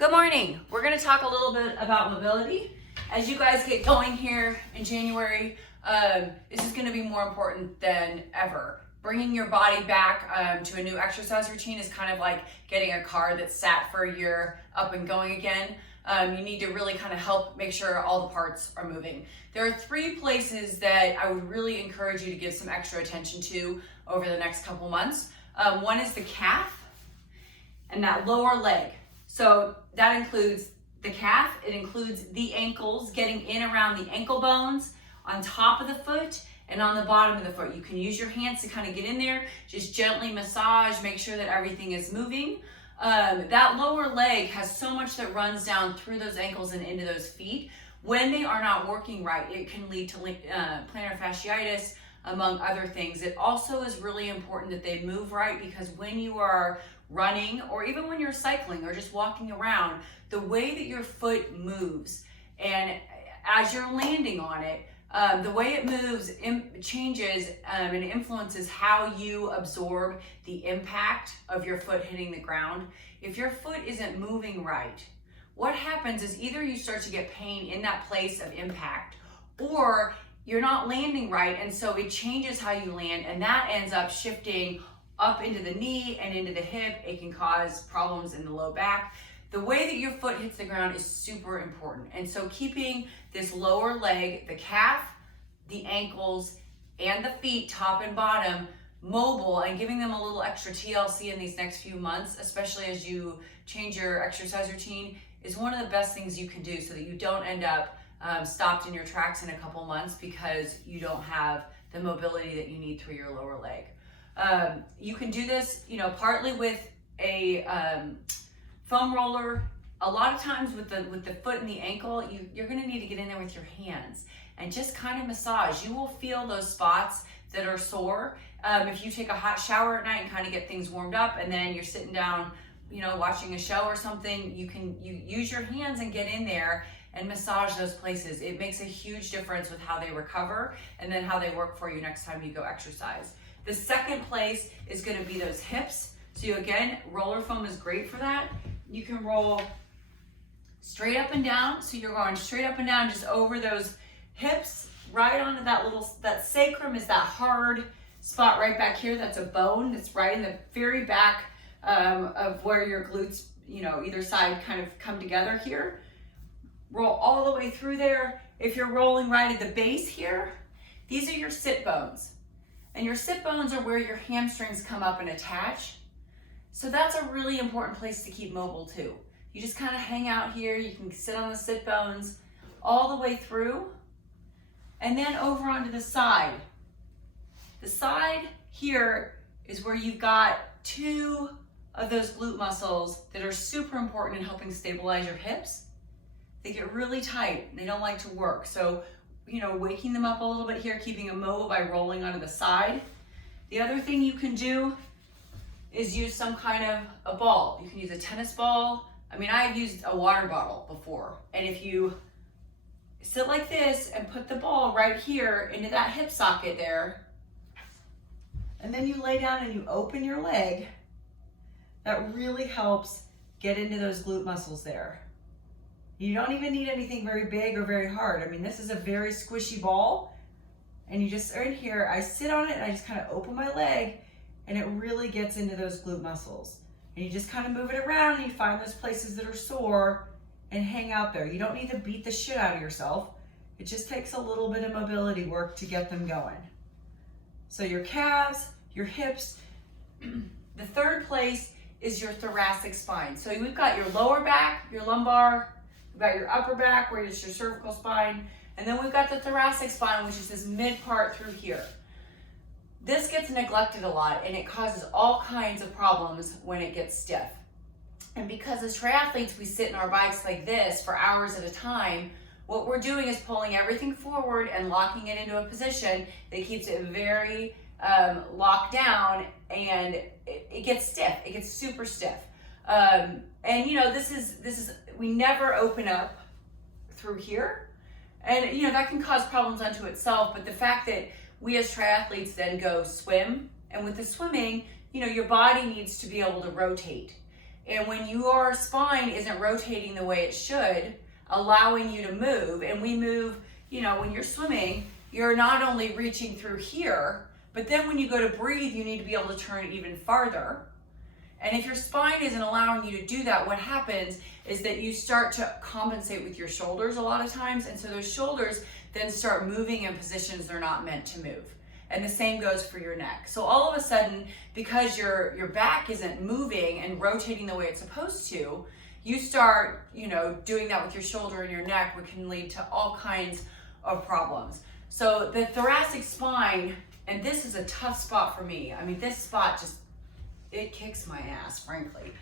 Good morning. We're going to talk a little bit about mobility. As you guys get going here in January, this is going to be more important than ever. Bringing your body back to a new exercise routine is kind of like getting a car that's sat for a year up and going again. You need to really kind of help make sure all the parts are moving. There are 3 places that I would really encourage you to give some extra attention to over the next couple months. One is the calf and that lower leg. So that includes the calf, it includes the ankles, getting in around the ankle bones, on top of the foot, and on the bottom of the foot. You can use your hands to kind of get in there, just gently massage, make sure that everything is moving. That lower leg has so much that runs down through those ankles and into those feet. When they are not working right, it can lead to plantar fasciitis, among other things. It also is really important that they move right, because when you are running, or even when you're cycling or just walking around, the way that your foot moves and as you're landing on it, the way it moves changes and influences how you absorb the impact of your foot hitting the ground. If your foot isn't moving right, what happens is either you start to get pain in that place of impact, or you're not landing right, and so it changes how you land, and that ends up shifting up into the knee and into the hip. It can cause problems in the low back. The way that your foot hits the ground is super important. And so keeping this lower leg, the calf, the ankles, and the feet, top and bottom, mobile, and giving them a little extra TLC in these next few months, especially as you change your exercise routine, is one of the best things you can do, so that you don't end up stopped in your tracks in a couple months because you don't have the mobility that you need through your lower leg. You can do this, partly with a foam roller. A lot of times with the foot and the ankle, you're going to need to get in there with your hands and just kind of massage. You will feel those spots that are sore. If you take a hot shower at night and kind of get things warmed up, and then you're sitting down, watching a show or something, you use your hands and get in there and massage those places. It makes a huge difference with how they recover and then how they work for you next time you go exercise. The second place is going to be those hips. So again, roller foam is great for that. You can roll straight up and down. So you're going straight up and down just over those hips, right onto that sacrum is that hard spot right back here. That's a bone that's right in the very back of where your glutes, either side kind of come together here. Roll all the way through there. If you're rolling right at the base here, these are your sit bones. And your sit bones are where your hamstrings come up and attach. So that's a really important place to keep mobile too. You just kind of hang out here. You can sit on the sit bones all the way through, and then over onto the side. The side here is where you've got 2 of those glute muscles that are super important in helping stabilize your hips. They get really tight. They don't like to work. So, waking them up a little bit here, keeping them mobile by rolling onto the side. The other thing you can do is use some kind of a ball. You can use a tennis ball. I've used a water bottle before. And if you sit like this and put the ball right here into that hip socket there, and then you lay down and you open your leg, that really helps get into those glute muscles there. You don't even need anything very big or very hard. This is a very squishy ball, and you just are in here. I sit on it and I just kind of open my leg, and it really gets into those glute muscles. And you just kind of move it around, and you find those places that are sore and hang out there. You don't need to beat the shit out of yourself. It just takes a little bit of mobility work to get them going. So your calves, your hips. The third place is your thoracic spine. So we've got your lower back, your lumbar, we've got your upper back where it's your cervical spine, and then we've got the thoracic spine, which is this mid part through here. This gets neglected a lot, and it causes all kinds of problems when it gets stiff. And because as triathletes, we sit in our bikes like this for hours at a time, what we're doing is pulling everything forward and locking it into a position that keeps it very locked down, and it gets stiff. It gets super stiff. This is we never open up through here, and that can cause problems unto itself. But the fact that we as triathletes then go swim, and with the swimming, your body needs to be able to rotate. And when your spine isn't rotating the way it should, allowing you to move, and we move, you know, when you're swimming, you're not only reaching through here, but then when you go to breathe, you need to be able to turn even farther. And if your spine isn't allowing you to do that, what happens is that you start to compensate with your shoulders a lot of times. And so those shoulders then start moving in positions they're not meant to move. And the same goes for your neck. So all of a sudden, because your back isn't moving and rotating the way it's supposed to, you start, you know, doing that with your shoulder and your neck, which can lead to all kinds of problems. So the thoracic spine, and this is a tough spot for me. I mean, this spot just, it kicks my ass, frankly.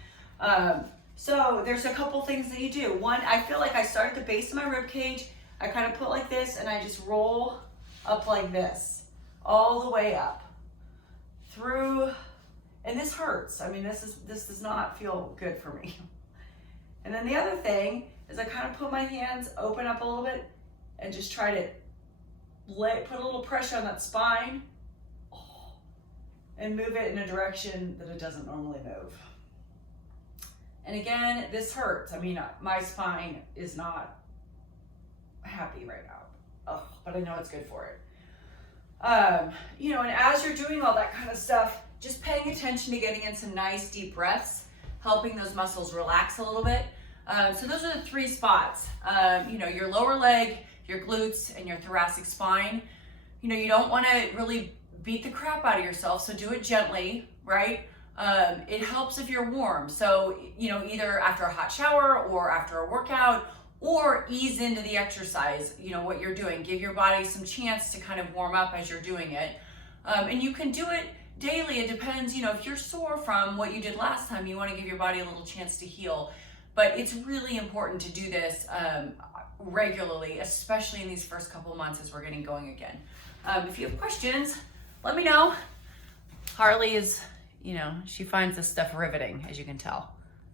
So there's a couple things that you do. One, I feel like I start at the base of my rib cage. I kind of put like this, and I just roll up like this, all the way up through, and this hurts. I mean, this does not feel good for me. And then the other thing is I kind of put my hands, open up a little bit, and just try to put a little pressure on that spine and move it in a direction that it doesn't normally move. And again, this hurts. I mean, my spine is not happy right now, but I know it's good for it. You know, and as you're doing all that kind of stuff, just paying attention to getting in some nice deep breaths, helping those muscles relax a little bit. So those are the three spots, you know, your lower leg, your glutes, and your thoracic spine. You know, you don't want to really beat the crap out of yourself, so do it gently, right? It helps if you're warm. So, you know, either after a hot shower or after a workout, or ease into the exercise, you know, what you're doing. Give your body some chance to kind of warm up as you're doing it. And you can do it daily. It depends, you know, if you're sore from what you did last time, you want to give your body a little chance to heal. But it's really important to do this regularly, especially in these first couple of months as we're getting going again. If you have questions, let me know. Harley is, you know, she finds this stuff riveting, as you can tell.